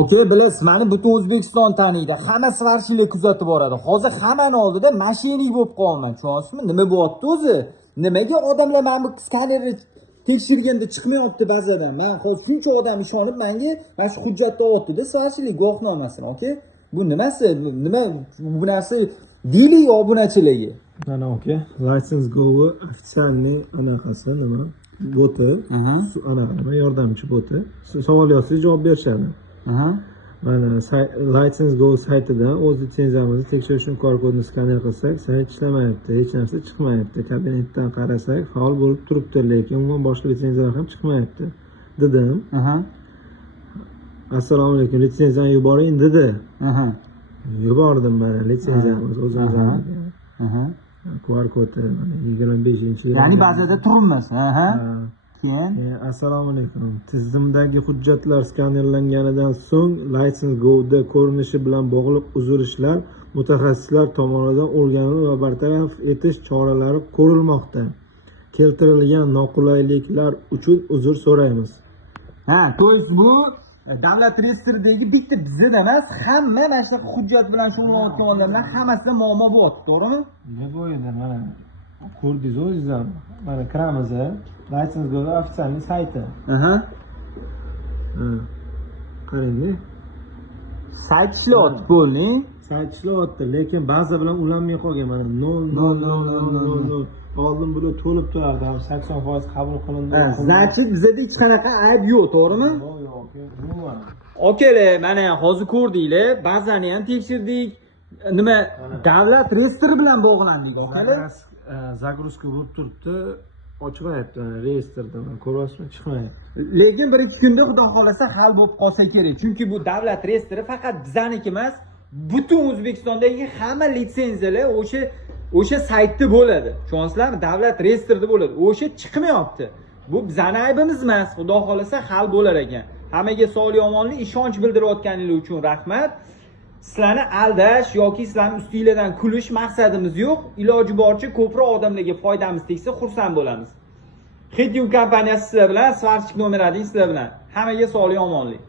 Okey, bilasiz, meni butun O'zbekiston taniydi. Hamma svarchilik kuzatib boradi. Hozir hammani oldida mashinik bo'lib qolman, tushunyapsizmi? Nima bo'lyapti o'zi? Nimaga odamlar mana bu skanerni tekshirganda chiqmayapti ba'zan? Men hozir shuncha odam ishonib menga mana shu hujjatni olyapti-da, svarchilik guvohnomasini, okey? Bu nimasi? Nima bu narsa dili obunachiligi? Mana okey. License Go ofitsialniy anaqasi nima? Boti. Anaqa yordamchi boti. Savol yozsangiz javob berishadi. Mana License Go saytidan o'z litsenziyamizni tekshirish QR kodini skaner qilsak, sayt ishlamayapti, hech narsa chiqmayapti. Kabinetdan qarasak, faol bo'lib turibdi, lekin umuman boshqa litsenziyalar ham chiqmayapti. Dedim. Assalomu alaykum, litsenziyani yuboring dedi. Yubordim mana litsenziyamiz o'zimizdan. QR kodi 25-yil. Ya'ni ba'zida turibmiz. Keyin assalomu alaykum. Tizimdagi hujjatlar skanerlanganidan so'ng License Go'da ko'rinishi bilan bog'liq uzilishlar mutaxassislar tomonidan o'rganilib va bartaraf etish choralari ko'rilmoqda. Keltirilgan noqulayliklar uchun uzr so'raymiz. to есть bu davlat reyestridagi bitta bizda emas, hamma mana shu hujjat bilan shug'ullanayotgan odamlar hammasida muammo bo'lyapti, to'g'rimi? Ne bo'yida mana ko'rdingiz o'zingizdan. Mana kiramiz, License Go ofitsialniy sayti. Qarang-da. Sayt ishlayapti bo'lni. Sayt ishlayapti, lekin ba'zi bilan ulanmay qolgan. Mana 0. Oldin buni to'lib turardi, 80% qabul qilindi. Значит, bizda hech qanaqa ayb yo'q, to'g'rimi? Yo'q, umuman. Okeylar, mana hozir ko'rdinglar, ba'zani ham tekshirdik. Nima, davlat reyestri bilan bog'landik, okeylar? Загрузка bo'lib turibdi, ochmayapti, reyestrdan ko'ryapsizmi, chiqmayapti. Lekin bir ikki kunda xudo xolasa hal bo'lib qolsa kerak. Chunki bu davlat reyestri faqat bizaniki emas, butun O'zbekistondagi hamma litsenziyalar o'sha saytda bo'ladi. Tushunyapsizlarmi? Davlat reyestrida bo'ladi. O'sha chiqmayapti. Bu bizning aybimiz emas, xudo xolasa hal bo'lar ekan. Hammaga sog'lik, omonlik, ishonch bildirayotganingiz uchun rahmat. Sizlarni aldash yoki sizlarning ustingizdan kulish maqsadimiz yo'q. Iloji boricha ko'proq odamlarga foydamiz tegsa xursand bo'lamiz. Hetium kompaniyasi sizlar bilan, svarchik nomerading sizlar bilan. Hammaga sog'lik, omonlik.